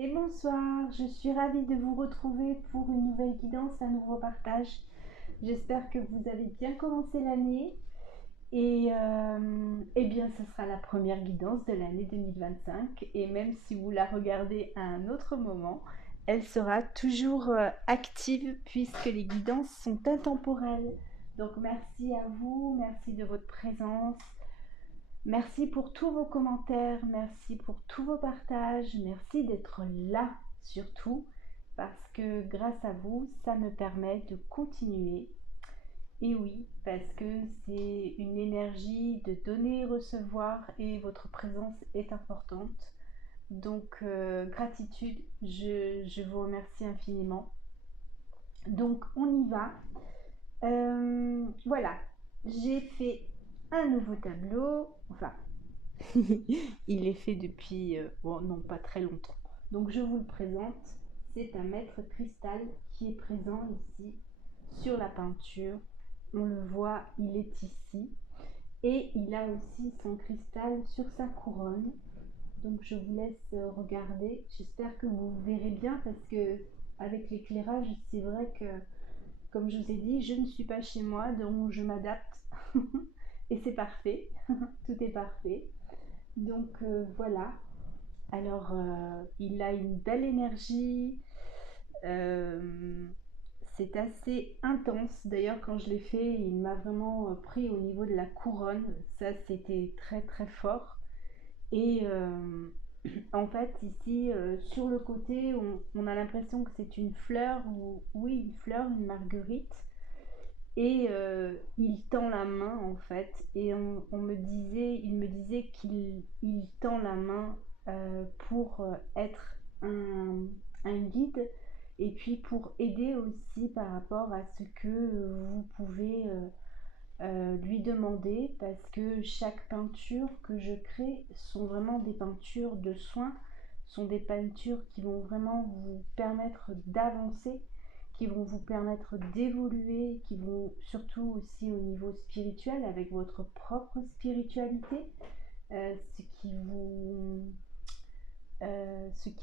Et bonsoir, je suis ravie de vous retrouver pour une nouvelle guidance, un nouveau partage. J'espère que vous avez bien commencé l'année et bien ce sera la première guidance de l'année 2025 et même si vous la regardez à un autre moment, elle sera toujours active puisque les guidances sont intemporelles. Donc merci à vous, merci de votre présence. Merci pour tous vos commentaires, merci pour tous vos partages, merci d'être là surtout, parce que grâce à vous, ça me permet de continuer. Et oui, parce que c'est une énergie de donner et recevoir et votre présence est importante. Donc, gratitude, je vous remercie infiniment. Donc, on y va. Voilà, j'ai fait un nouveau tableau, enfin il est fait depuis, bon, non, pas très longtemps. Donc je vous le présente. C'est un maître cristal qui est présent ici sur la peinture. On le voit, il est ici. Et il a aussi son cristal sur sa couronne. Donc je vous laisse regarder. J'espère que vous verrez bien parce que avec l'éclairage, c'est vrai que, comme je vous ai dit, je ne suis pas chez moi, donc je m'adapte. Et c'est parfait. Tout est parfait. Donc voilà, alors il a une belle énergie, euh, c'est assez intense. D'ailleurs quand je l'ai fait, il m'a vraiment pris au niveau de la couronne, ça c'était très très fort. Et en fait ici sur le côté, on a l'impression que c'est une fleur, ou oui une fleur, une marguerite. Et il tend la main en fait, et il me disait qu'il tend la main pour être un guide, et puis pour aider aussi par rapport à ce que vous pouvez lui demander, parce que chaque peinture que je crée sont vraiment des peintures de soins, sont des peintures qui vont vraiment vous permettre d'avancer, qui vont vous permettre d'évoluer, qui vont surtout aussi au niveau spirituel, avec votre propre spiritualité, ce qui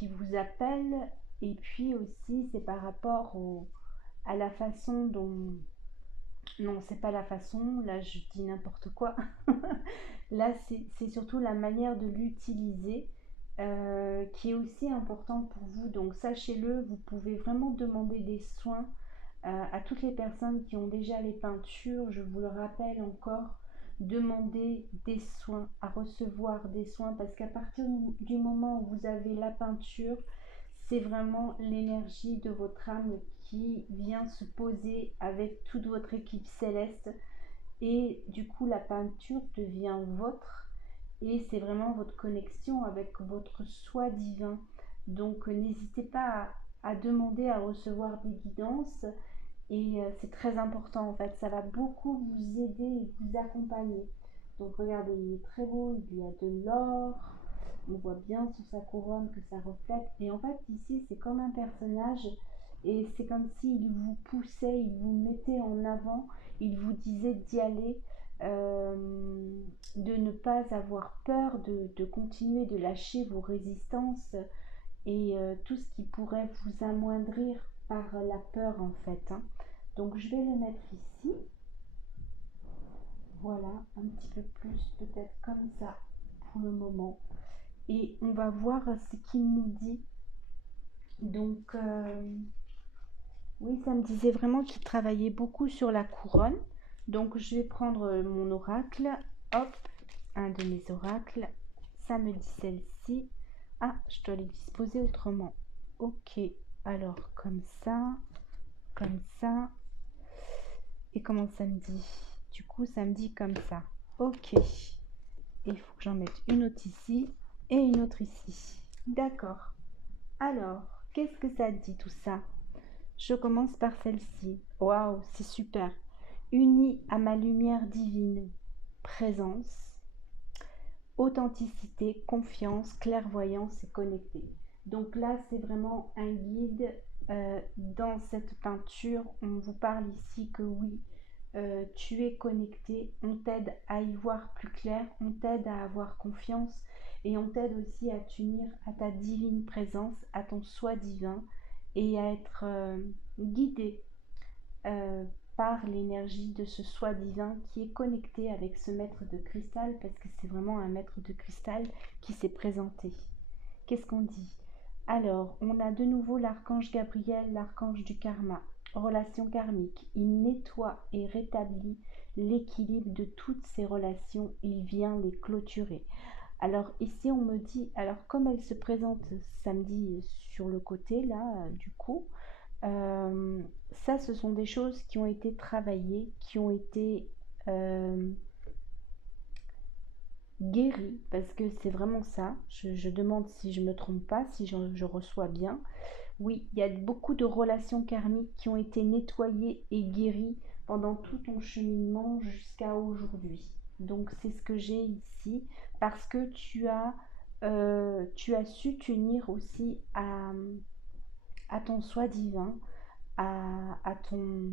vous appelle. Et puis aussi c'est par rapport à la façon dont... Non, c'est pas la façon, là je dis n'importe quoi. Là c'est surtout la manière de l'utiliser qui est aussi importante pour vous. Donc sachez-le, vous pouvez vraiment demander des soins à toutes les personnes qui ont déjà les peintures. Je vous le rappelle encore, demandez des soins, à recevoir des soins, parce qu'à partir du moment où vous avez la peinture, c'est vraiment l'énergie de votre âme qui vient se poser avec toute votre équipe céleste, et du coup la peinture devient vôtre, et c'est vraiment votre connexion avec votre soi divin. Donc n'hésitez pas à demander à recevoir des guidances, et c'est très important en fait, ça va beaucoup vous aider et vous accompagner. Donc regardez, il est très beau, il y a de l'or, on voit bien sur sa couronne que ça reflète. Et en fait ici c'est comme un personnage, et c'est comme s'il vous poussait, il vous mettait en avant, il vous disait d'y aller, de ne pas avoir peur, de continuer de lâcher vos résistances et tout ce qui pourrait vous amoindrir par la peur en fait, hein. Donc je vais le mettre ici, voilà, un petit peu plus peut-être comme ça pour le moment. Et on va voir ce qu'il nous dit. Donc oui, ça me disait vraiment qu'il travaillait beaucoup sur la couronne. Donc je vais prendre mon oracle, hop, un de mes oracles. Ça me dit celle-ci. Ah, je dois les disposer autrement. Ok, alors comme ça. Et comment ça me dit? Du coup, ça me dit comme ça. Ok. Et il faut que j'en mette une autre ici et une autre ici. D'accord. Alors, qu'est-ce que ça dit tout ça? Je commence par celle-ci. Waouh, c'est super. Unie à ma lumière divine. Présence, authenticité, confiance, clairvoyance et connecté. Donc là, c'est vraiment un guide dans cette peinture. On vous parle ici que oui, tu es connecté, on t'aide à y voir plus clair, on t'aide à avoir confiance, Et on t'aide aussi à t'unir à ta divine présence, à ton soi divin et à être guidé euh, par l'énergie de ce soi divin qui est connecté avec ce maître de cristal parce que c'est vraiment un maître de cristal qui s'est présenté. Qu'est-ce qu'on dit? Alors, on a de nouveau l'archange Gabriel, l'archange du karma, relation karmique. Il nettoie et rétablit l'équilibre de toutes ces relations. Il vient les clôturer. Alors ici, on me dit, alors comme elle se présente samedi sur le côté, là, du coup, euh, ça, ce sont des choses qui ont été travaillées, qui ont été euh, guéries, parce que c'est vraiment ça. Je demande si je ne me trompe pas, si je reçois bien. Oui, il y a beaucoup de relations karmiques qui ont été nettoyées et guéries pendant tout ton cheminement jusqu'à aujourd'hui. Donc c'est ce que j'ai ici, parce que tu as su t'unir aussi à ton soi divin, à ton,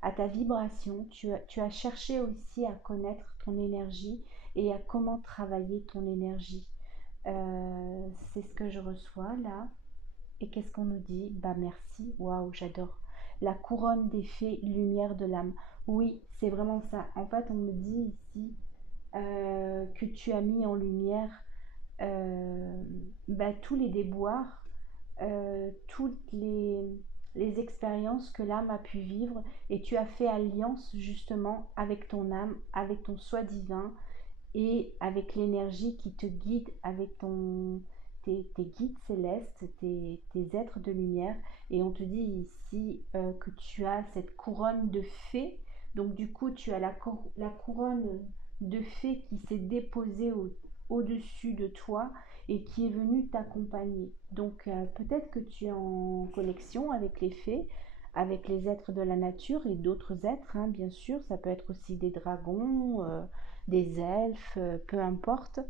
à ta vibration. Tu as cherché aussi à connaître ton énergie et à comment travailler ton énergie. C'est ce que je reçois là. Et qu'est-ce qu'on nous dit? Bah merci, waouh, j'adore. La couronne des fées, lumière de l'âme. Oui, c'est vraiment ça. En fait, on me dit ici que tu as mis en lumière tous les déboires, toutes les expériences que l'âme a pu vivre et tu as fait alliance justement avec ton âme, avec ton soi divin et avec l'énergie qui te guide, avec tes guides célestes, tes êtres de lumière. Et on te dit ici que tu as cette couronne de fée. Donc du coup, tu as la couronne de fée qui s'est déposée au-dessus de toi et qui est venue t'accompagner. Donc peut-être que tu es en connexion avec les fées, avec les êtres de la nature et d'autres êtres, hein, bien sûr. Ça peut être aussi des dragons, des elfes, peu importe.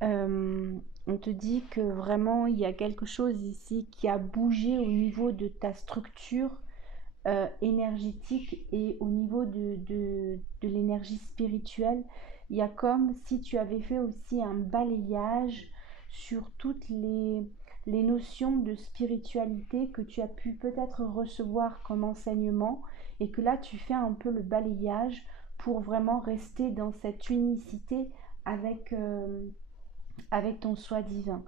On te dit que vraiment il y a quelque chose ici qui a bougé au niveau de ta structure énergétique et au niveau de l'énergie spirituelle. Il y a comme si tu avais fait aussi un balayage sur toutes les notions de spiritualité que tu as pu peut-être recevoir comme enseignement et que là tu fais un peu le balayage pour vraiment rester dans cette unicité avec, avec ton soi divin.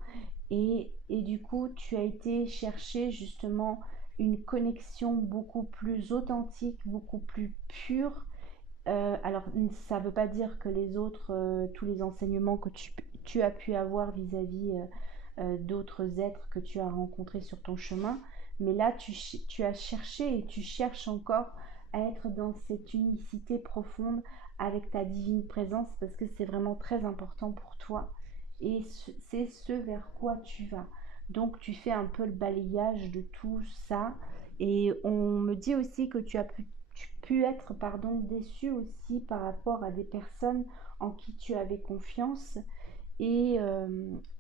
Et du coup, tu as été chercher justement une connexion beaucoup plus authentique, beaucoup plus pure. Alors, ça ne veut pas dire que les autres, tous les enseignements que tu as pu avoir vis-à-vis d'autres êtres que tu as rencontrés sur ton chemin, mais là, tu as cherché et tu cherches encore à être dans cette unicité profonde avec ta divine présence parce que c'est vraiment très important pour toi et c'est ce vers quoi tu vas. Donc tu fais un peu le balayage de tout ça et on me dit aussi que tu pu être déçu aussi par rapport à des personnes en qui tu avais confiance et,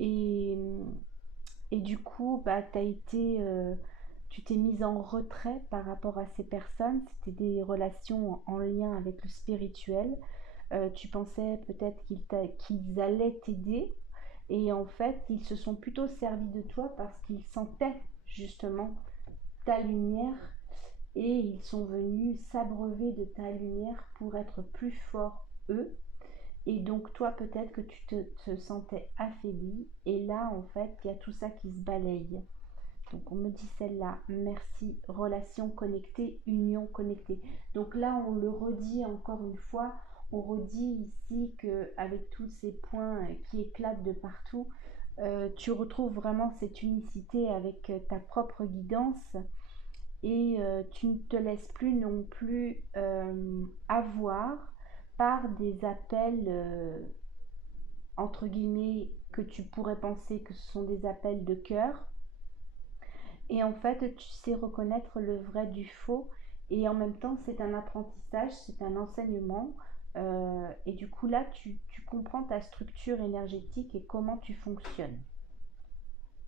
et du coup tu t'es mise en retrait par rapport à ces personnes. C'était des relations en lien avec le spirituel. Tu pensais peut-être qu'ils allaient t'aider et en fait ils se sont plutôt servis de toi parce qu'ils sentaient justement ta lumière et ils sont venus s'abreuver de ta lumière pour être plus forts eux. Et donc toi peut-être que te sentais affaibli et là en fait il y a tout ça qui se balaye. Donc on me dit celle-là, merci, relation connectée, union connectée. Donc là on le redit encore une fois, on redit ici que avec tous ces points qui éclatent de partout, tu retrouves vraiment cette unicité avec ta propre guidance et tu ne te laisses plus non plus avoir par des appels entre guillemets que tu pourrais penser que ce sont des appels de cœur et en fait tu sais reconnaître le vrai du faux et en même temps c'est un apprentissage, c'est un enseignement et du coup là tu comprends ta structure énergétique et comment tu fonctionnes.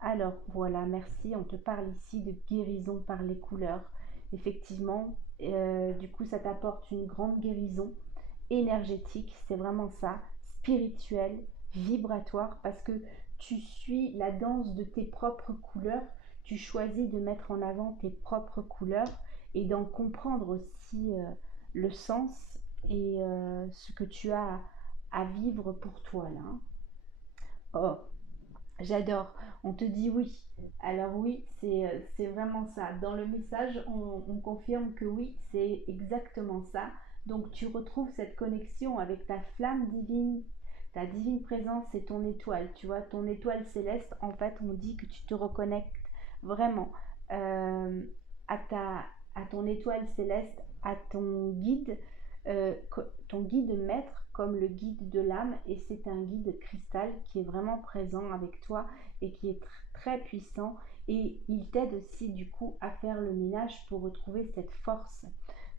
Alors voilà, merci. On te parle ici de guérison par les couleurs. Effectivement, du coup, ça t'apporte une grande guérison énergétique, c'est vraiment ça, spirituelle, vibratoire parce que tu suis la danse de tes propres couleurs, tu choisis de mettre en avant tes propres couleurs et d'en comprendre aussi le sens et ce que tu as à vivre pour toi là. Oh, j'adore. On te dit oui. Alors oui, c'est vraiment ça. Dans le message, on confirme que oui, c'est exactement ça. Donc tu retrouves cette connexion avec ta flamme divine, ta divine présence et ton étoile. Tu vois, ton étoile céleste, en fait, on dit que tu te reconnectes vraiment euh, à à ton étoile céleste, à ton guide, ton guide maître comme le guide de l'âme. Et c'est un guide cristal qui est vraiment présent avec toi et qui est très puissant, et il t'aide aussi du coup à faire le ménage pour retrouver cette force.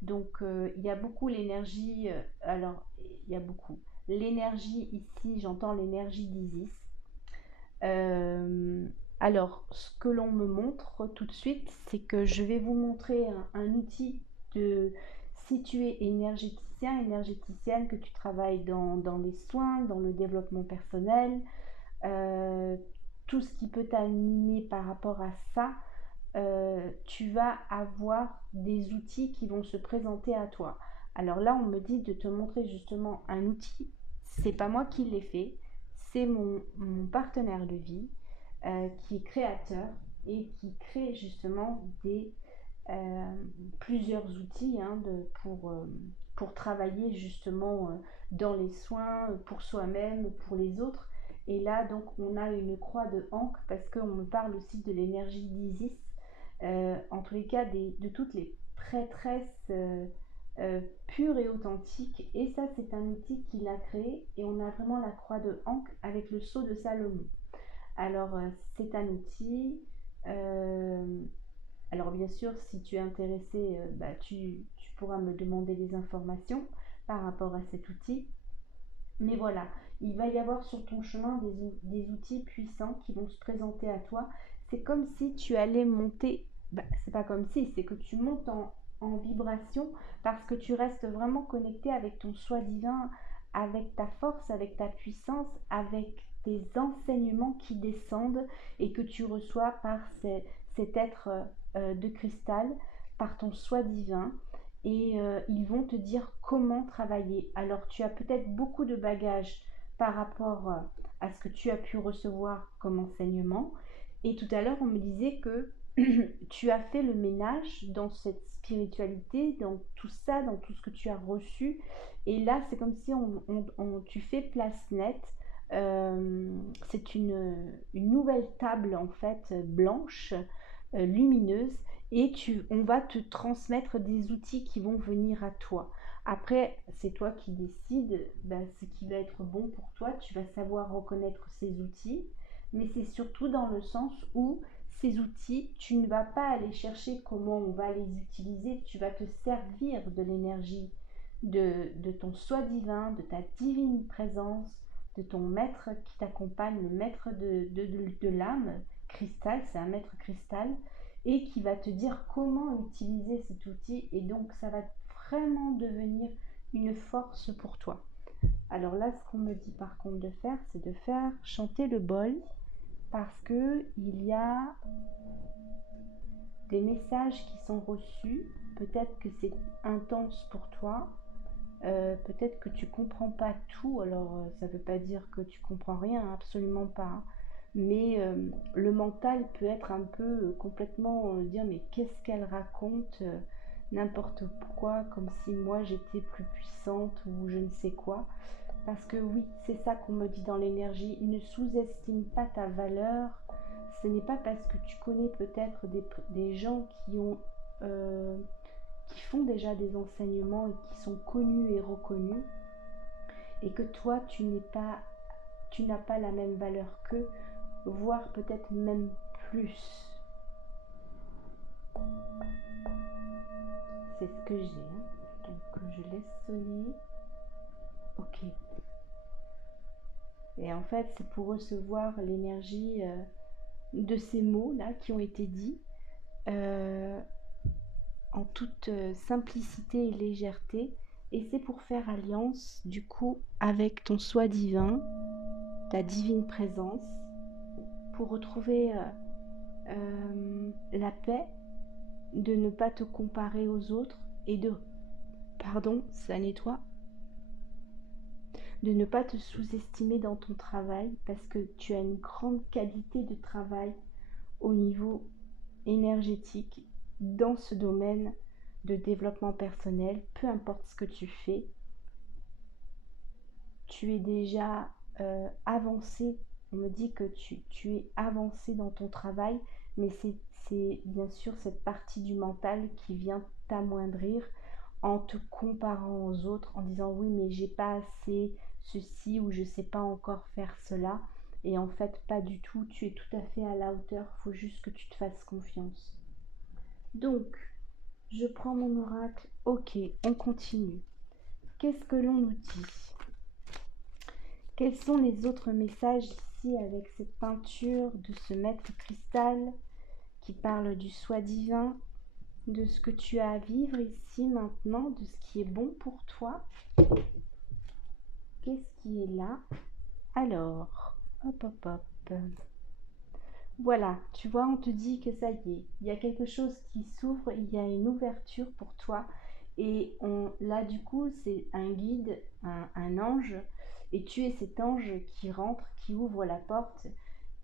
Donc il y a beaucoup l'énergie, alors il y a beaucoup l'énergie ici, j'entends l'énergie d'Isis. Euh, alors ce que l'on me montre tout de suite, c'est que je vais vous montrer un outil de, si tu es énergéticien, énergéticienne, que tu travailles dans les soins, dans le développement personnel, euh, tout ce qui peut t'animer par rapport à ça, tu vas avoir des outils qui vont se présenter à toi. Alors là, on me dit de te montrer justement un outil. C'est pas moi qui l'ai fait, c'est mon partenaire de vie qui est créateur et qui crée justement euh, plusieurs outils hein, pour travailler justement dans les soins, pour soi-même, pour les autres. Et là, donc, on a une croix de Ankh parce qu'on me parle aussi de l'énergie d'Isis, en tous les cas de toutes les prêtresses pures et authentiques. Et ça, c'est un outil qu'il a créé et on a vraiment la croix de Ankh avec le sceau de Salomon. Alors, c'est un outil. euh, alors bien sûr, si tu es intéressé, bah, tu pourras me demander des informations par rapport à cet outil. Mais voilà, il va y avoir sur ton chemin des outils puissants qui vont se présenter à toi. C'est comme si tu allais monter, bah, c'est pas comme si, c'est que tu montes en vibration parce que tu restes vraiment connecté avec ton soi divin, avec ta force, avec ta puissance, avec tes enseignements qui descendent et que tu reçois par cet être de cristal, par ton soi divin, et ils vont te dire comment travailler. Alors tu as peut-être beaucoup de bagages par rapport à ce que tu as pu recevoir comme enseignement. Et tout à l'heure, on me disait que tu as fait le ménage dans cette spiritualité, dans tout ça, dans tout ce que tu as reçu. Et là, c'est comme si tu fais place nette. C'est une nouvelle table en fait blanche, lumineuse, et on va te transmettre des outils qui vont venir à toi. Après, c'est toi qui décides ben, ce qui va être bon pour toi. Tu vas savoir reconnaître ces outils, mais c'est surtout dans le sens où ces outils, tu ne vas pas aller chercher comment on va les utiliser, tu vas te servir de l'énergie de ton soi divin, de ta divine présence, de ton maître qui t'accompagne, le maître de l'âme, cristal, c'est un maître cristal, et qui va te dire comment utiliser cet outil, et donc ça va vraiment devenir une force pour toi. Alors là, ce qu'on me dit par contre de faire, c'est de faire chanter le bol parce que il y a des messages qui sont reçus. Peut-être que c'est intense pour toi, peut-être que tu comprends pas tout. Alors ça veut pas dire que tu comprends rien, absolument pas. Mais le mental peut être un peu complètement dire mais qu'est-ce qu'elle raconte, n'importe quoi, comme si moi j'étais plus puissante ou je ne sais quoi. Parce que oui, c'est ça qu'on me dit dans l'énergie. Ne sous-estime pas ta valeur. Ce n'est pas parce que tu connais peut-être des gens euh, qui font déjà des enseignements et qui sont connus et reconnus, et que toi tu n'as pas la même valeur qu'eux, voire peut-être même plus. C'est ce que j'ai. Hein. Donc je laisse sonner. Ok. Et en fait, c'est pour recevoir l'énergie de ces mots-là qui ont été dits euh, en toute simplicité et légèreté. Et c'est pour faire alliance, du coup, avec ton soi divin ta divine présence, pour retrouver la paix, de ne pas te comparer aux autres et ça nettoie, de ne pas te sous-estimer dans ton travail parce que tu as une grande qualité de travail au niveau énergétique dans ce domaine de développement personnel, peu importe ce que tu fais, tu es déjà avancé. On me dit que tu es avancé dans ton travail, mais c'est bien sûr cette partie du mental qui vient t'amoindrir en te comparant aux autres, en disant oui mais j'ai pas assez ceci ou je sais pas encore faire cela. Et en fait pas du tout, tu es tout à fait à la hauteur, il faut juste que tu te fasses confiance. Donc, je prends mon oracle, ok, on continue. Qu'est-ce que l'on nous dit? Quels sont les autres messages ici avec cette peinture de ce maître cristal qui parle du soi divin, de ce que tu as à vivre ici maintenant, de ce qui est bon pour toi? Qu'est-ce qui est là? Alors, hop hop hop. Voilà, tu vois, on te dit que ça y est, il y a quelque chose qui s'ouvre, il y a une ouverture pour toi. Et là, du coup, c'est un guide, un ange, et tu es cet ange qui rentre, qui ouvre la porte,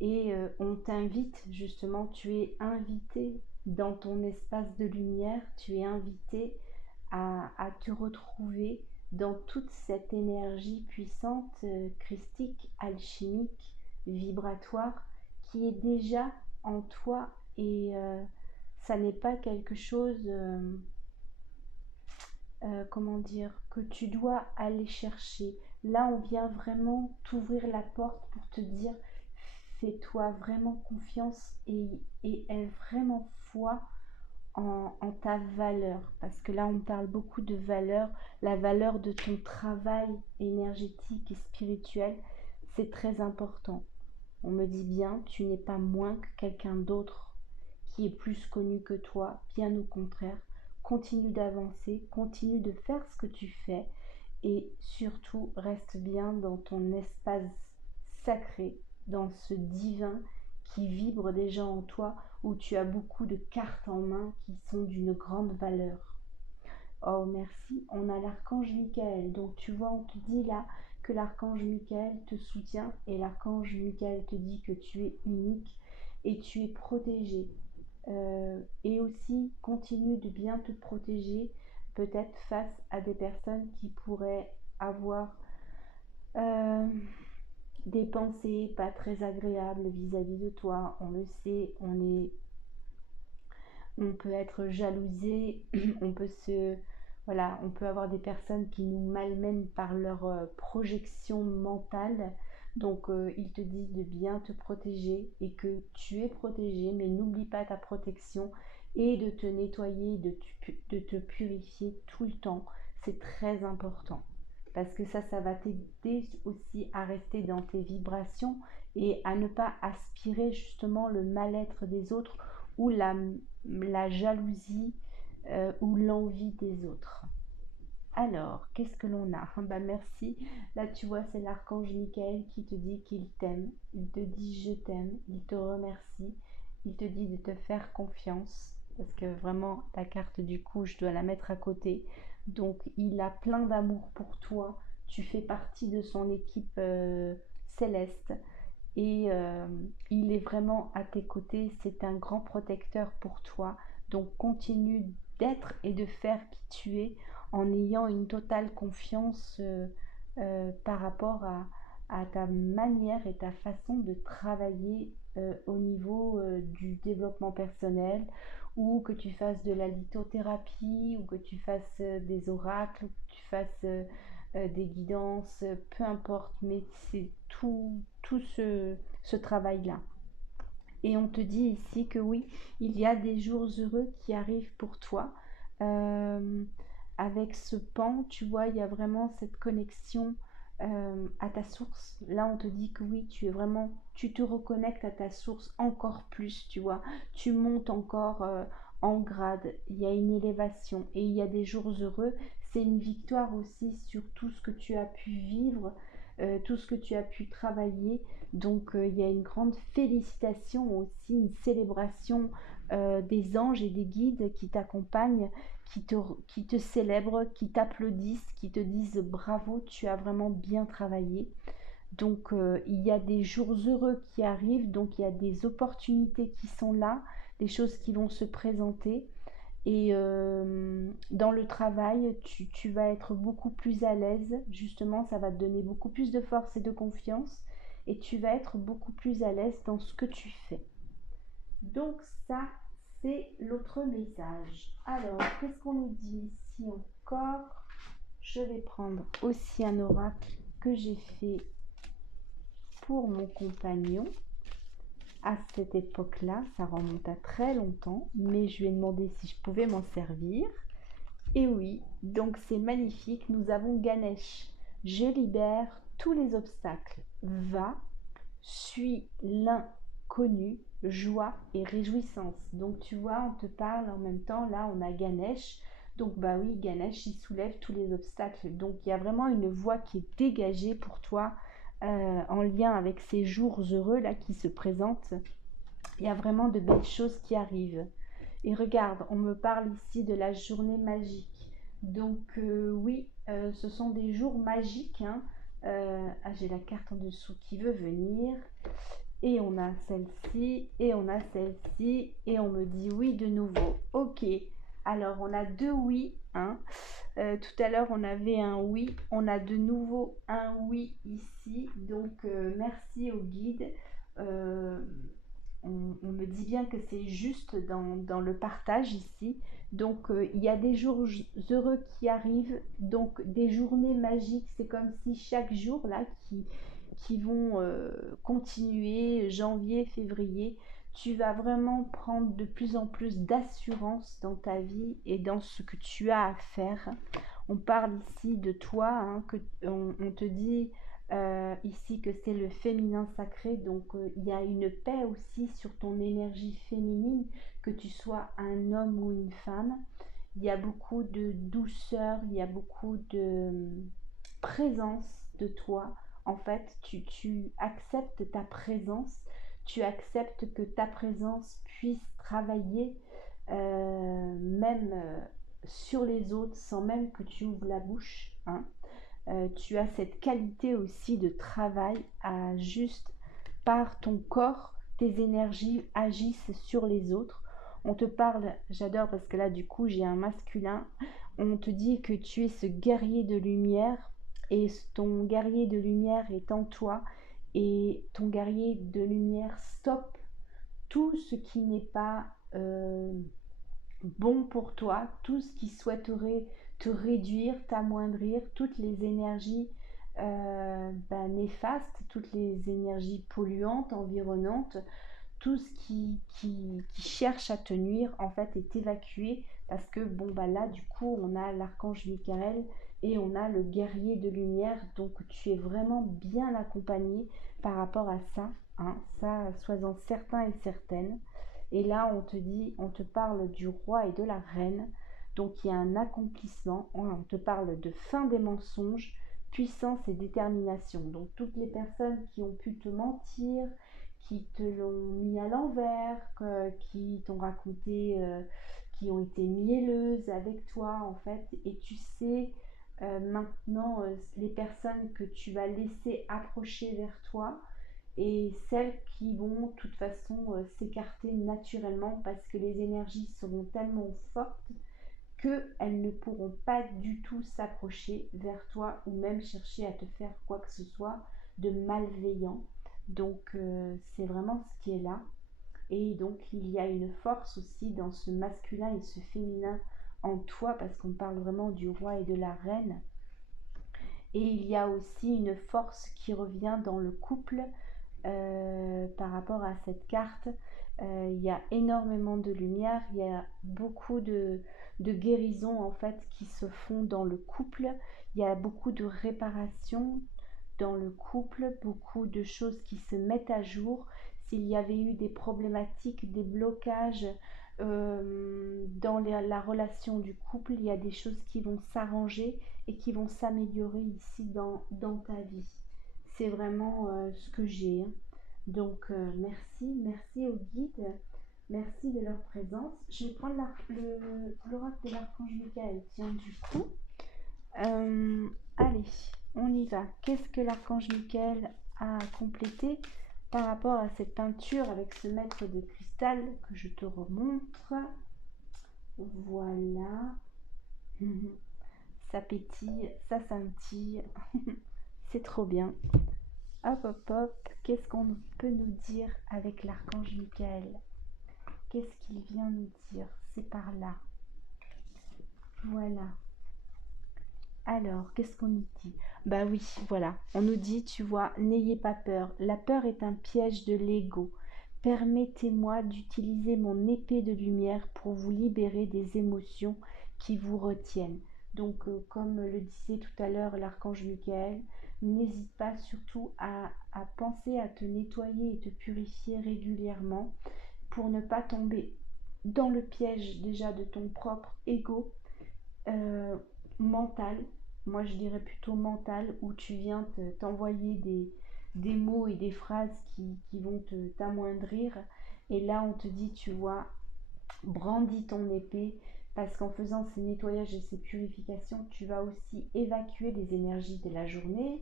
et on t'invite, justement, tu es invité dans ton espace de lumière, tu es invité à te retrouver dans toute cette énergie puissante, christique, alchimique, vibratoire, qui est déjà en toi, et ça n'est pas quelque chose, comment dire, que tu dois aller chercher. Là, on vient vraiment t'ouvrir la porte pour te dire, fais-toi vraiment confiance et aie vraiment foi en ta valeur. Parce que là, on parle beaucoup de valeur, la valeur de ton travail énergétique et spirituel, c'est très important. On me dit bien, tu n'es pas moins que quelqu'un d'autre qui est plus connu que toi, bien au contraire. Continue d'avancer, continue de faire ce que tu fais et surtout reste bien dans ton espace sacré, dans ce divin qui vibre déjà en toi, où tu as beaucoup de cartes en main qui sont d'une grande valeur. Oh merci, on a l'archange Michael. Donc tu vois, on te dit là que l'archange Michael te soutient et l'archange Michael te dit que tu es unique et tu es protégé. Et aussi continue de bien te protéger peut-être face à des personnes qui pourraient avoir euh, des pensées pas très agréables vis-à-vis de toi. On le sait, on peut être jalousé, on peut avoir des personnes qui nous malmènent par leur projection mentale. Donc ils te disent de bien te protéger et que tu es protégé, mais n'oublie pas ta protection et de te nettoyer, de te purifier tout le temps. C'est très important parce que ça va t'aider aussi à rester dans tes vibrations et à ne pas aspirer justement le mal-être des autres ou la jalousie ou l'envie des autres. Alors, qu'est-ce que l'on a? Bah merci. Là, tu vois, c'est l'archange Michael qui te dit qu'il t'aime. Il te dit je t'aime. Il te remercie. Il te dit de te faire confiance. Parce que vraiment, ta carte du coup, je dois la mettre à côté. Donc, il a plein d'amour pour toi. Tu fais partie de son équipe céleste et il est vraiment à tes côtés, c'est un grand protecteur pour toi. Donc continue d'être et de faire qui tu es en ayant une totale confiance par rapport à ta manière et ta façon de travailler au niveau du développement personnel, ou que tu fasses de la lithothérapie, ou que tu fasses des oracles, ou que tu fasses des guidances, peu importe, mais c'est tout ce travail-là. Et on te dit ici que oui, il y a des jours heureux qui arrivent pour toi. Euh, Avec ce pan, tu vois, il y a vraiment cette connexion à ta source. Là, on te dit que oui, tu te reconnectes à ta source encore plus, tu vois. Tu montes encore en grade. Il y a une élévation et il y a des jours heureux. C'est une victoire aussi sur tout ce que tu as pu vivre tout ce que tu as pu travailler. Donc il y a une grande félicitation aussi, une célébration des anges et des guides qui t'accompagnent, qui te célèbrent, qui t'applaudissent, qui te disent bravo, tu as vraiment bien travaillé. Donc il y a des jours heureux qui arrivent, donc il y a des opportunités qui sont là, des choses qui vont se présenter. Et dans le travail, tu vas être beaucoup plus à l'aise. Justement, ça va te donner beaucoup plus de force et de confiance. Et tu vas être beaucoup plus à l'aise dans ce que tu fais. Donc ça, c'est l'autre message. Alors, qu'est-ce qu'on nous dit ici encore? Je vais prendre aussi un oracle que j'ai fait pour mon compagnon. À cette époque-là, ça remonte à très longtemps, mais je lui ai demandé si je pouvais m'en servir. Et oui, donc c'est magnifique, nous avons Ganesh. Je libère tous les obstacles. Va, suis l'inconnu, joie et réjouissance. Donc tu vois, on te parle en même temps, là on a Ganesh. Donc bah oui, Ganesh, il soulève tous les obstacles. Donc il y a vraiment une voie qui est dégagée pour toi en lien avec ces jours heureux là qui se présentent. Il y a vraiment de belles choses qui arrivent. Et regarde, on me parle ici de la journée magique. Donc oui, ce sont des jours magiques, hein. J'ai la carte en dessous qui veut venir. Et on a celle-ci, et on a celle-ci, et on me dit oui de nouveau. Ok, alors on a deux oui, hein. Tout à l'heure on avait un oui, on a de nouveau un oui ici. Donc merci au guide. Euh, on me dit bien que c'est juste dans le partage ici. Donc il y a des jours heureux qui arrivent, donc des journées magiques. C'est comme si chaque jour là qui vont continuer, janvier, février, tu vas vraiment prendre de plus en plus d'assurance dans ta vie et dans ce que tu as à faire. On parle ici de toi, hein, on te dit ici que c'est le féminin sacré, donc il y a une paix aussi sur ton énergie féminine, que tu sois un homme ou une femme. Il y a beaucoup de douceur, il y a beaucoup de présence de toi. En fait, tu acceptes ta présence, tu acceptes que ta présence puisse travailler même sur les autres sans même que tu ouvres la bouche, hein. Tu as cette qualité aussi de travail à juste par ton corps, tes énergies agissent sur les autres. On te parle, j'adore parce que là du coup j'ai un masculin, on te dit que tu es ce guerrier de lumière et ton guerrier de lumière est en toi et ton guerrier de lumière stoppe tout ce qui n'est pas bon pour toi, tout ce qui souhaiterait te réduire, t'amoindrir, toutes les énergies néfastes, toutes les énergies polluantes, environnantes, tout ce qui cherche à te nuire en fait est évacué parce que bon bah là du coup on a l'archange Michael et on a le guerrier de lumière, donc tu es vraiment bien accompagné par rapport à ça, hein, ça sois-en certain et certaine. Et là on te dit, on te parle du roi et de la reine, donc il y a un accomplissement, on te parle de fin des mensonges, puissance et détermination. Donc toutes les personnes qui ont pu te mentir, qui te l'ont mis à l'envers, qui t'ont raconté, qui ont été mielleuses avec toi en fait, et tu sais maintenant les personnes que tu vas laisser approcher vers toi et celles qui vont de toute façon s'écarter naturellement parce que les énergies seront tellement fortes qu'elles ne pourront pas du tout s'approcher vers toi ou même chercher à te faire quoi que ce soit de malveillant. Donc c'est vraiment ce qui est là. Et donc il y a une force aussi dans ce masculin et ce féminin en toi parce qu'on parle vraiment du roi et de la reine. Et il y a aussi une force qui revient dans le couple par rapport à cette carte. Il y a énormément de lumière, il y a beaucoup de guérisons en fait qui se font dans le couple. Il y a beaucoup de réparations dans le couple, beaucoup de choses qui se mettent à jour. S'il y avait eu des problématiques, des blocages dans la relation du couple, il y a des choses qui vont s'arranger et qui vont s'améliorer ici dans ta vie. c'est vraiment ce que j'ai, hein. Donc, merci aux guides, merci de leur présence. Je vais prendre l'oracle de l'archange Michael. Tiens, du coup, allez, on y va. Qu'est-ce que l'archange Michael a complété par rapport à cette peinture avec ce maître de cristal que je te remontre? Voilà. Ça pétille, ça scintille. C'est trop bien. Hop, hop, hop. Qu'est-ce qu'on peut nous dire avec l'archange Michael? Qu'est-ce qu'il vient nous dire? C'est par là. Voilà. Alors, qu'est-ce qu'on nous dit? Bah oui, voilà. On nous dit, tu vois, n'ayez pas peur. La peur est un piège de l'ego. Permettez-moi d'utiliser mon épée de lumière pour vous libérer des émotions qui vous retiennent. Donc, comme le disait tout à l'heure l'archange Michael, n'hésite pas surtout à penser à te nettoyer et te purifier régulièrement pour ne pas tomber dans le piège déjà de ton propre ego euh, mental. Moi, je dirais plutôt mental, où tu viens t'envoyer des mots et des phrases qui vont t'amoindrir. Et là, on te dit, tu vois, brandis ton épée, parce qu'en faisant ces nettoyages et ces purifications, tu vas aussi évacuer les énergies de la journée.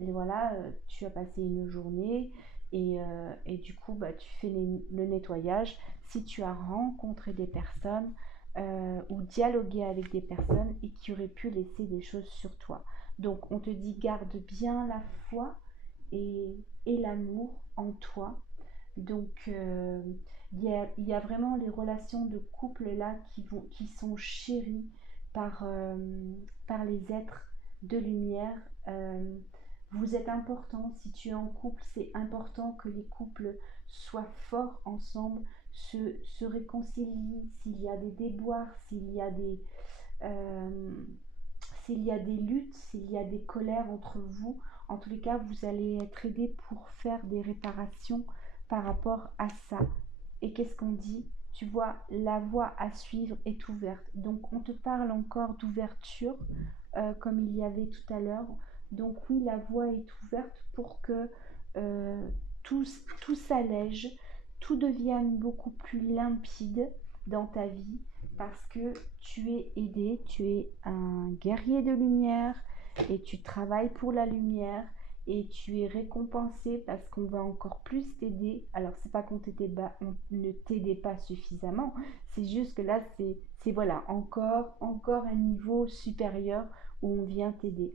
Voilà, tu as passé une journée et du coup, bah, tu fais le nettoyage. Si tu as rencontré des personnes ou dialogué avec des personnes et qui auraient pu laisser des choses sur toi. Donc, on te dit, garde bien la foi et l'amour en toi. Donc, il y a vraiment les relations de couple là qui sont chéries par, par les êtres de lumière. Vous êtes important, si tu es en couple, c'est important que les couples soient forts ensemble, se réconcilient, s'il y a des déboires, euh, s'il y a des luttes, s'il y a des colères entre vous. En tous les cas, vous allez être aidés pour faire des réparations par rapport à ça. Et qu'est-ce qu'on dit? Tu vois, la voie à suivre est ouverte. Donc, on te parle encore d'ouverture, comme il y avait tout à l'heure. Donc, oui, la voie est ouverte pour que euh, tout s'allège, tout devienne beaucoup plus limpide dans ta vie, parce que tu es aidé, tu es un guerrier de lumière et tu travailles pour la lumière et tu es récompensé parce qu'on va encore plus t'aider. Alors, c'est pas on ne t'aidait pas suffisamment, c'est juste que là, c'est voilà, encore un niveau supérieur où on vient t'aider.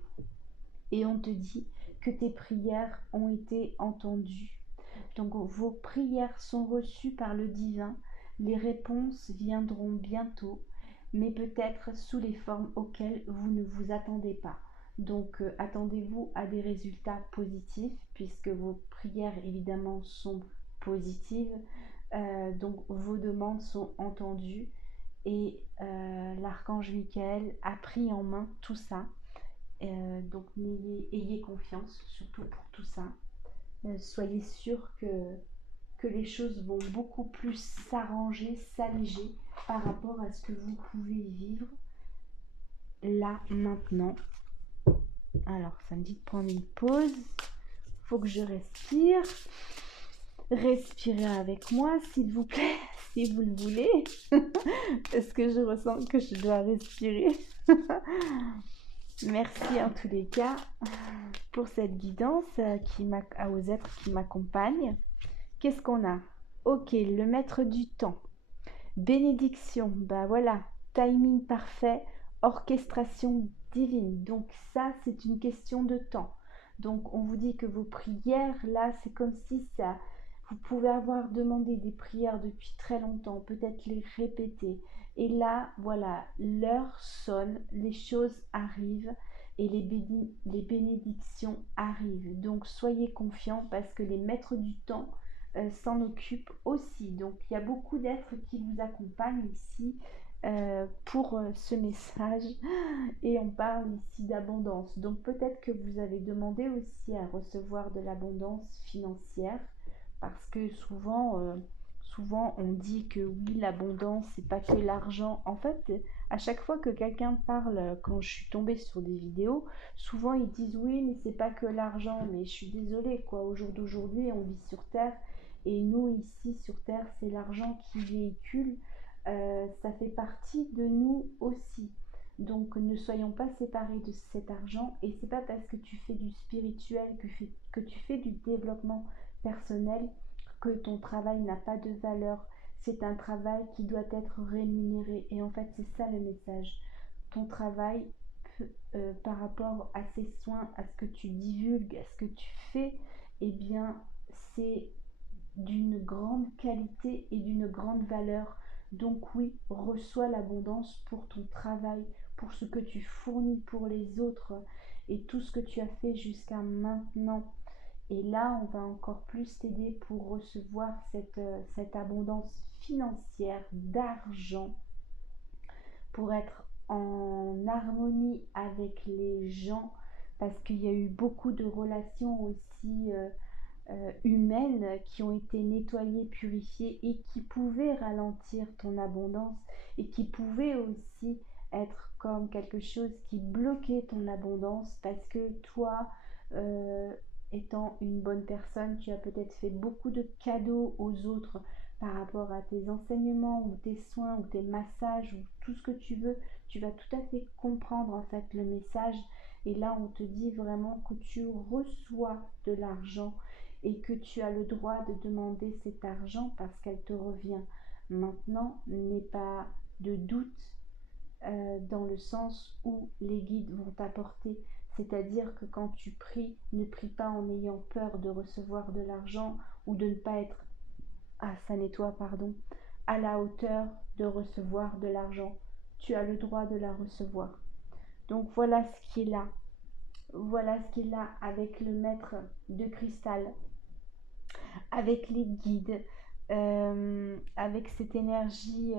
Et on te dit que tes prières ont été entendues. Donc, vos prières sont reçues par le divin. Les réponses viendront bientôt, mais peut-être sous les formes auxquelles vous ne vous attendez pas. Donc, attendez-vous à des résultats positifs, puisque vos prières, évidemment, sont positives. Donc, vos demandes sont entendues. Et l'archange Michael a pris en main tout ça. Donc, ayez confiance, surtout pour tout ça. Soyez sûr que les choses vont beaucoup plus s'arranger, s'alléger par rapport à ce que vous pouvez vivre là, maintenant. Alors, ça me dit de prendre une pause. Faut que je respire. Respirez avec moi, s'il vous plaît, si vous le voulez. Parce que je ressens que je dois respirer. Merci en tous les cas pour cette guidance aux êtres qui m'accompagnent. Qu'est-ce qu'on a? Ok, le maître du temps. Bénédiction, bah voilà, timing parfait, orchestration divine. Donc ça, c'est une question de temps. Donc on vous dit que vos prières, là, c'est comme si ça, vous pouvez avoir demandé des prières depuis très longtemps, peut-être les répéter. Et là, voilà, l'heure sonne, les choses arrivent et les bénédictions arrivent. Donc soyez confiants parce que les maîtres du temps s'en occupent aussi. Donc il y a beaucoup d'êtres qui vous accompagnent ici pour ce message et on parle ici d'abondance. Donc peut-être que vous avez demandé aussi à recevoir de l'abondance financière parce que souvent on dit que oui, l'abondance, c'est pas que l'argent. En fait, à chaque fois que quelqu'un parle, quand je suis tombée sur des vidéos, souvent ils disent oui, mais c'est pas que l'argent. Mais je suis désolée, quoi. Au jour d'aujourd'hui, on vit sur Terre et nous, ici sur Terre, c'est l'argent qui véhicule. Ça fait partie de nous aussi. Donc ne soyons pas séparés de cet argent et c'est pas parce que tu fais du spirituel, que tu fais du développement personnel que ton travail n'a pas de valeur. C'est un travail qui doit être rémunéré et en fait c'est ça le message. Ton travail par rapport à ces soins, à ce que tu divulgues, à ce que tu fais, eh bien c'est d'une grande qualité et d'une grande valeur. Donc oui, reçois l'abondance pour ton travail, pour ce que tu fournis pour les autres et tout ce que tu as fait jusqu'à maintenant. Et là, on va encore plus t'aider pour recevoir cette abondance financière d'argent, pour être en harmonie avec les gens, parce qu'il y a eu beaucoup de relations aussi humaines qui ont été nettoyées, purifiées et qui pouvaient ralentir ton abondance et qui pouvaient aussi être comme quelque chose qui bloquait ton abondance parce que toi, euh, étant une bonne personne, tu as peut-être fait beaucoup de cadeaux aux autres par rapport à tes enseignements ou tes soins ou tes massages ou tout ce que tu veux. Tu vas tout à fait comprendre en fait le message et là on te dit vraiment que tu reçois de l'argent et que tu as le droit de demander cet argent parce qu'elle te revient. Maintenant, n'aie pas de doute dans le sens où les guides vont t'apporter. C'est-à-dire que quand tu pries, ne prie pas en ayant peur de recevoir de l'argent ou de ne pas être, ah ça nettoie, pardon, à la hauteur de recevoir de l'argent. Tu as le droit de la recevoir. Donc voilà ce qui est là. Voilà ce qui est là avec le maître de cristal, avec les guides, avec cette énergie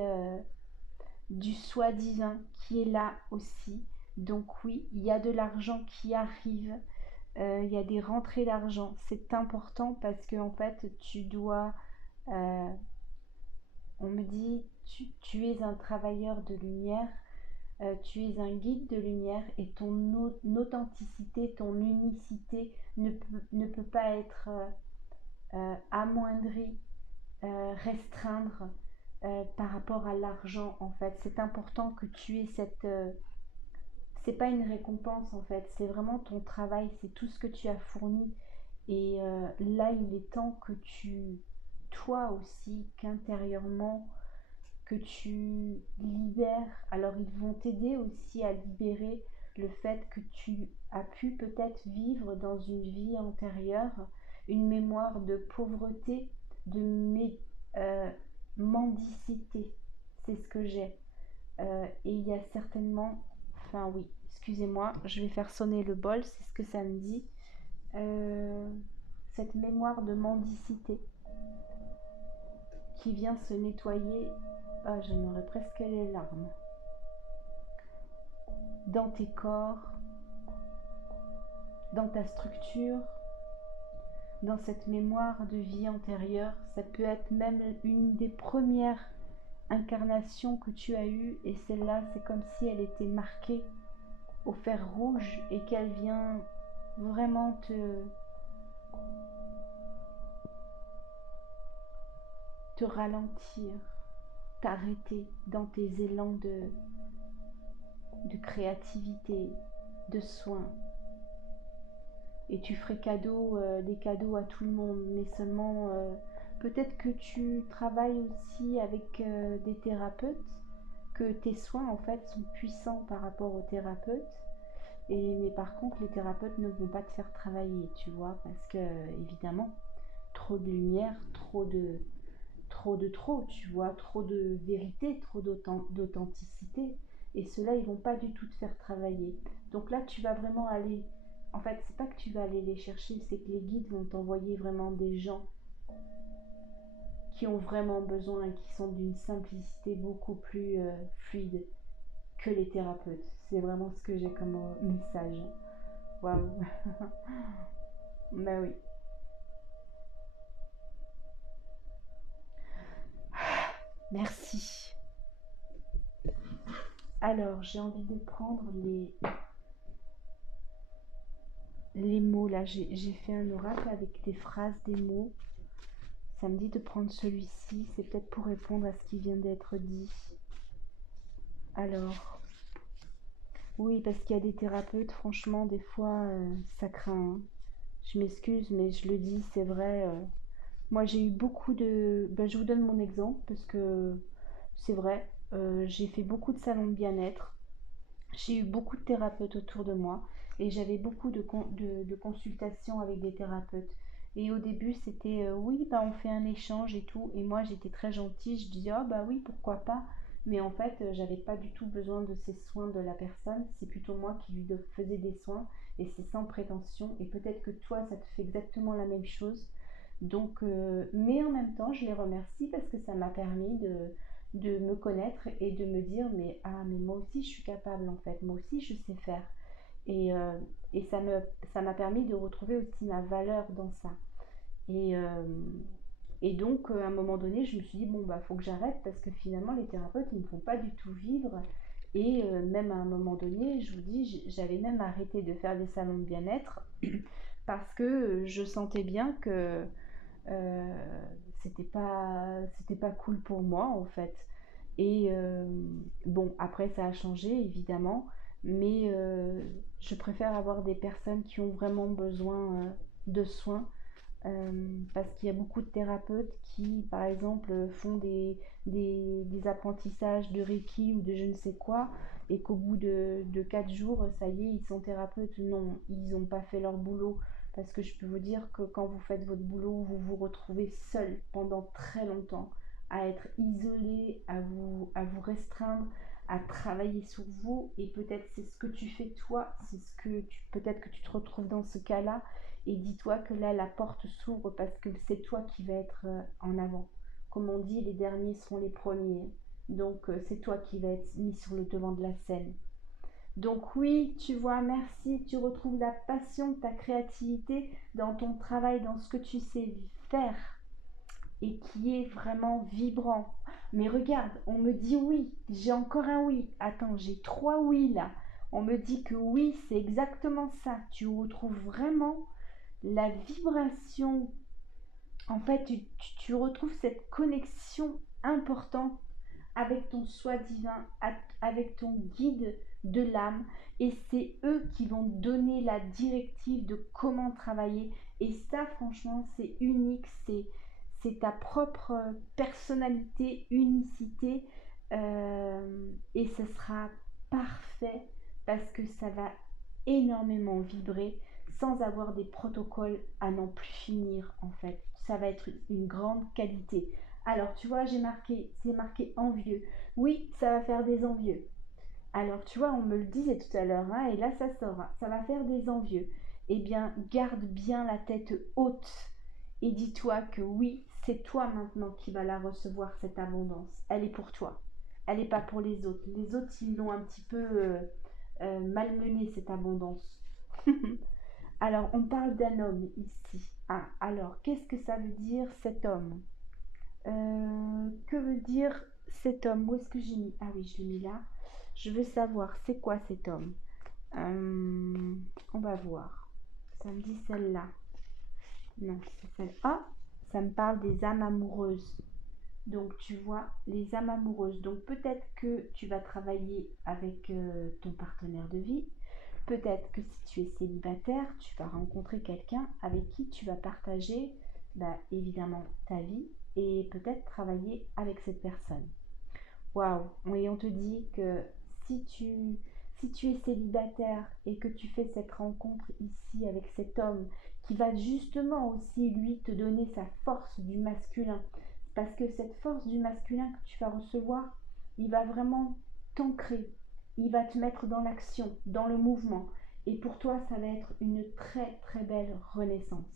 du soi divin qui est là aussi. Donc oui, il y a de l'argent qui arrive, il y a des rentrées d'argent. C'est important parce que en fait, tu dois, euh, on me dit, tu es un travailleur de lumière, tu es un guide de lumière et ton authenticité, ton unicité ne peut pas être amoindrie, restreindre par rapport à l'argent en fait. C'est important que tu aies cette... c'est pas une récompense en fait, c'est vraiment ton travail, c'est tout ce que tu as fourni. Et là, il est temps que tu, toi aussi, qu'intérieurement, que tu libères. Alors, ils vont t'aider aussi à libérer le fait que tu as pu peut-être vivre dans une vie antérieure une mémoire de pauvreté, de euh, mendicité. C'est ce que j'ai. Et il y a certainement, enfin oui, excusez-moi, je vais faire sonner le bol, c'est ce que ça me dit. Euh, cette mémoire de mendicité qui vient se nettoyer. Ah, j'en aurais presque les larmes. Dans tes corps, dans ta structure, dans cette mémoire de vie antérieure. Ça peut être même une des premières incarnations que tu as eues et celle-là, c'est comme si elle était marquée au fer rouge et qu'elle vient vraiment te ralentir, t'arrêter dans tes élans de créativité, de soins. Et tu ferais des cadeaux à tout le monde, mais seulement peut-être que tu travailles aussi avec des thérapeutes, que tes soins en fait sont puissants par rapport aux thérapeutes. Mais par contre, les thérapeutes ne vont pas te faire travailler, tu vois, parce que évidemment, trop de lumière, trop, tu vois, trop de vérité, trop d'authenticité. Et ceux-là, ils vont pas du tout te faire travailler. Donc là, tu vas vraiment aller... En fait, c'est pas que tu vas aller les chercher, c'est que les guides vont t'envoyer vraiment des gens qui ont vraiment besoin et qui sont d'une simplicité beaucoup plus fluide que les thérapeutes. C'est vraiment ce que j'ai comme message. Waouh. Bah oui. Merci. Alors, j'ai envie de prendre les mots là. J'ai fait un oracle avec des phrases, des mots. Ça me dit de prendre celui-ci. C'est peut-être pour répondre à ce qui vient d'être dit. Alors, oui, parce qu'il y a des thérapeutes, franchement, des fois, ça craint, hein. Je m'excuse, mais je le dis, c'est vrai. Moi, j'ai eu beaucoup de... Ben, je vous donne mon exemple, parce que c'est vrai. J'ai fait beaucoup de salons de bien-être. J'ai eu beaucoup de thérapeutes autour de moi et j'avais beaucoup de consultations avec des thérapeutes. Et au début, c'était oui, bah, on fait un échange et tout. Et moi, j'étais très gentille. Je disais, oh bah oui, pourquoi pas. Mais en fait, j'avais pas du tout besoin de ces soins de la personne. C'est plutôt moi qui lui faisais des soins et c'est sans prétention. Et peut-être que toi, ça te fait exactement la même chose. Donc, mais en même temps, je les remercie parce que ça m'a permis de me connaître et de me dire mais ah mais moi aussi je suis capable en fait, moi aussi je sais faire et, euh, et ça m'a permis de retrouver aussi ma valeur dans ça et, euh, et donc à un moment donné je me suis dit bon bah faut que j'arrête parce que finalement les thérapeutes ils ne me font pas du tout vivre et même à un moment donné je vous dis j'avais même arrêté de faire des salons de bien-être parce que je sentais bien que euh, c'était pas cool pour moi en fait. Et bon, après ça a changé évidemment, mais je préfère avoir des personnes qui ont vraiment besoin de soins parce qu'il y a beaucoup de thérapeutes qui, par exemple, font des apprentissages de Reiki ou de je ne sais quoi, et qu'au bout de 4 jours, ça y est, ils sont thérapeutes. Non, ils n'ont pas fait leur boulot. Parce que je peux vous dire que quand vous faites votre boulot, vous vous retrouvez seul pendant très longtemps, à être isolé, à vous restreindre, à travailler sur vous. Et peut-être c'est ce que tu fais toi, c'est ce que peut-être que tu te retrouves dans ce cas-là et dis-toi que là, la porte s'ouvre parce que c'est toi qui vas être en avant. Comme on dit, les derniers seront les premiers. Donc, c'est toi qui vas être mis sur le devant de la scène. Donc oui, tu vois, merci, tu retrouves la passion, ta créativité dans ton travail, dans ce que tu sais faire et qui est vraiment vibrant. Mais regarde, on me dit oui, j'ai encore un oui. Attends, j'ai 3 oui là. On me dit que oui, c'est exactement ça. Tu retrouves vraiment la vibration, en fait, tu retrouves cette connexion importante avec ton soi divin, avec ton guide de l'âme, et c'est eux qui vont donner la directive de comment travailler. Et ça, franchement, c'est unique, c'est ta propre personnalité, unicité, et ce sera parfait parce que ça va énormément vibrer sans avoir des protocoles à n'en plus finir en fait. Ça va être une grande qualité. Alors tu vois, c'est marqué envieux. Oui, ça va faire des envieux. Alors tu vois, on me le disait tout à l'heure, hein, et là ça sort, hein, ça va faire des envieux. Eh bien, garde bien la tête haute et dis-toi que oui, c'est toi maintenant qui vas la recevoir, cette abondance. Elle est pour toi. Elle n'est pas pour les autres. Les autres, ils l'ont un petit peu malmenée, cette abondance. Alors, on parle d'un homme ici. Ah, alors, qu'est-ce que ça veut dire cet homme? Que veut dire cet homme? Où est-ce que j'ai mis? Ah oui, je l'ai mis là. Je veux savoir, c'est quoi cet homme? On va voir. Ça me dit celle-là. Non, c'est celle. Ah, ça me parle des âmes amoureuses. Donc, tu vois, les âmes amoureuses. Donc, peut-être que tu vas travailler avec ton partenaire de vie. Peut-être que si tu es célibataire, tu vas rencontrer quelqu'un avec qui tu vas partager bah, évidemment ta vie et peut-être travailler avec cette personne. Waouh! Et on te dit que si tu, si tu es célibataire et que tu fais cette rencontre ici avec cet homme qui va justement aussi lui te donner sa force du masculin, parce que cette force du masculin que tu vas recevoir, il va vraiment t'ancrer, il va te mettre dans l'action, dans le mouvement. Et pour toi, ça va être une très très belle renaissance.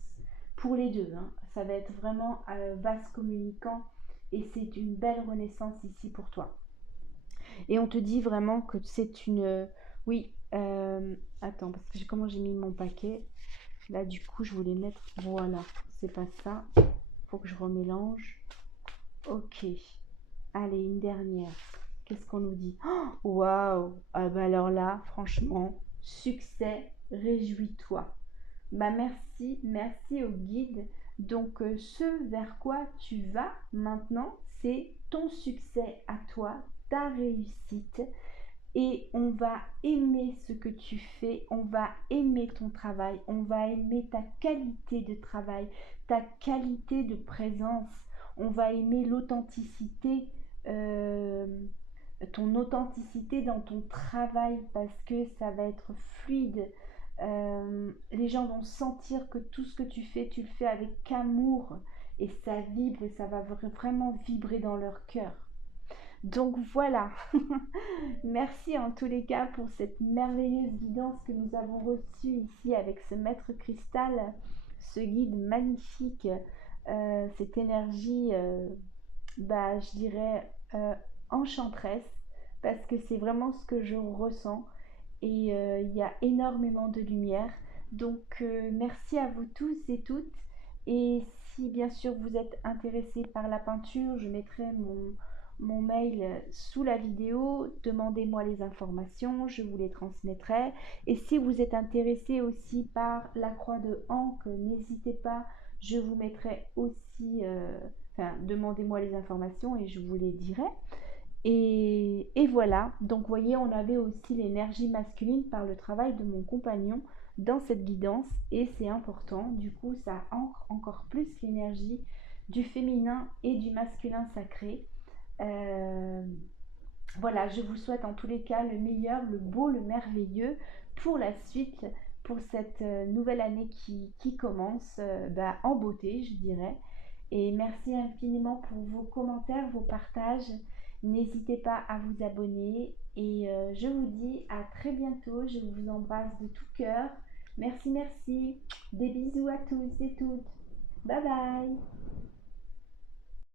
Pour les deux, hein, ça va être vraiment vase communicant et c'est une belle renaissance ici pour toi. Et on te dit vraiment que c'est une... Oui, attends, parce que comment j'ai mis mon paquet? Là, du coup, je voulais mettre... Voilà, c'est pas ça. Faut que je remélange. Ok. Allez, une dernière. Qu'est-ce qu'on nous dit? Oh, waouh! Ah bah alors là, franchement, succès, réjouis-toi. Bah merci, merci au guide. Donc ce vers quoi tu vas maintenant, c'est ton succès à toi, ta réussite. Et on va aimer ce que tu fais, on va aimer ton travail, on va aimer ta qualité de travail, ta qualité de présence, on va aimer l'authenticité, euh, ton authenticité dans ton travail parce que ça va être fluide. Les gens vont sentir que tout ce que tu le fais avec amour et ça vibre et ça va vraiment vibrer dans leur cœur. Donc voilà, merci en tous les cas pour cette merveilleuse guidance que nous avons reçue ici avec ce maître cristal, ce guide magnifique, cette énergie, je dirais, enchanteresse, parce que c'est vraiment ce que je ressens et il y a énormément de lumière. Donc merci à vous tous et toutes. Et si bien sûr vous êtes intéressés par la peinture, je mettrai mon mail sous la vidéo. Demandez-moi les informations, je vous les transmettrai. Et si vous êtes intéressé aussi par la croix de Ankh, n'hésitez pas, je vous mettrai aussi, demandez-moi les informations et je vous les dirai. Et voilà, donc vous voyez, on avait aussi l'énergie masculine par le travail de mon compagnon dans cette guidance et c'est important, du coup ça ancre encore plus l'énergie du féminin et du masculin sacré. Euh, voilà, je vous souhaite en tous les cas le meilleur, le beau, le merveilleux pour la suite, pour cette nouvelle année qui commence en beauté, je dirais. Et merci infiniment pour vos commentaires, vos partages. N'hésitez pas à vous abonner et je vous dis à très bientôt. Je vous embrasse de tout cœur. Merci, merci. Des bisous à tous et toutes. Bye bye.